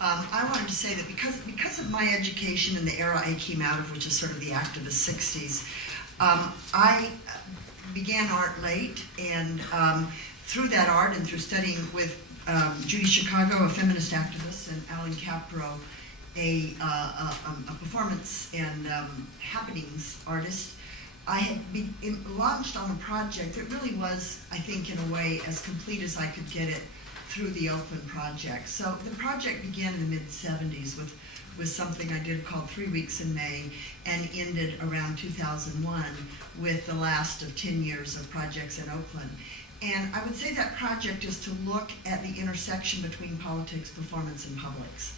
I wanted to say that because of my education and the era I came out of, which is sort of the activist 60s, I began art late, and through that art and through studying with Judy Chicago, a feminist activist, and Alan Capro, a performance and happenings artist, I had been launched on a project that really was, I think, in a way, as complete as I could get it through the Oakland project. So the project began in the mid-70s with something I did called 3 Weeks in May, and ended around 2001 with the last of 10 years of projects in Oakland. And I would say that project is to look at the intersection between politics, performance, and publics.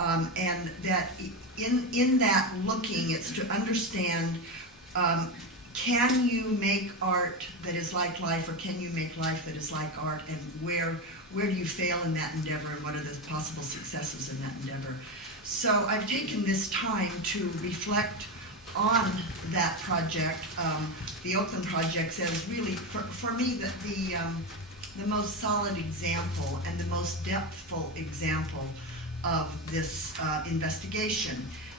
And that in that looking, it's to understand, can you make art that is like life, or can you make life that is like art, and where do you fail in that endeavor, and what are the possible successes in that endeavor? So I've taken this time to reflect on that project, the Oakland project, as really, for me, the most solid example and the most depthful example of this investigation.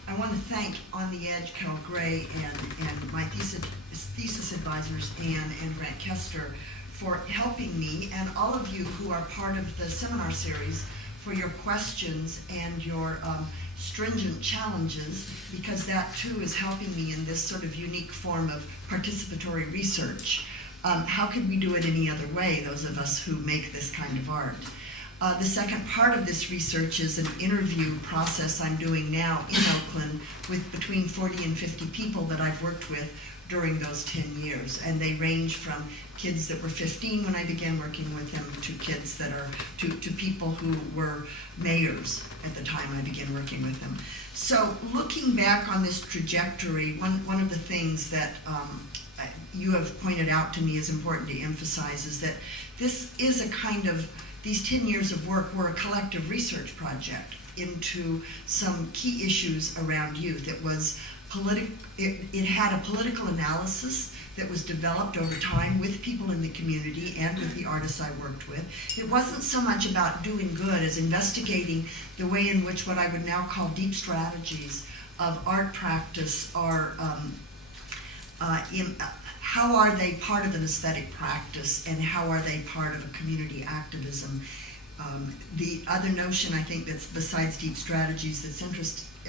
I want to thank On the Edge, Carol Gray, and my thesis advisors, Anne and Grant Kester, for helping me, and all of you who are part of the seminar series for your questions and your stringent challenges, because that too is helping me in this sort of unique form of participatory research. How could we do it any other way, those of us who make this kind of art? The second part of this research is an interview process I'm doing now in Oakland with between 40 and 50 people that I've worked with during those 10 years. And they range from kids that were 15 when I began working with them to kids that are, to people who were mayors at the time I began working with them. So looking back on this trajectory, one of the things that you have pointed out to me is important to emphasize is that this is a kind of, these 10 years of work were a collective research project into some key issues around youth. It was it had a political analysis that was developed over time with people in the community and with the artists I worked with. It wasn't so much about doing good as investigating the way in which what I would now call deep strategies of art practice are, how are they part of an aesthetic practice, and how are they part of a community activism. The other notion I think that's besides deep strategies that's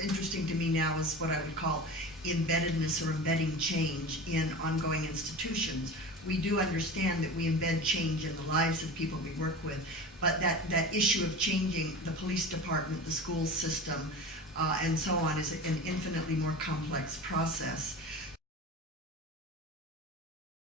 interesting to me now is what I would call embeddedness or embedding change in ongoing institutions. We do understand that we embed change in the lives of people we work with, but that issue of changing the police department, the school system, and so on is an infinitely more complex process.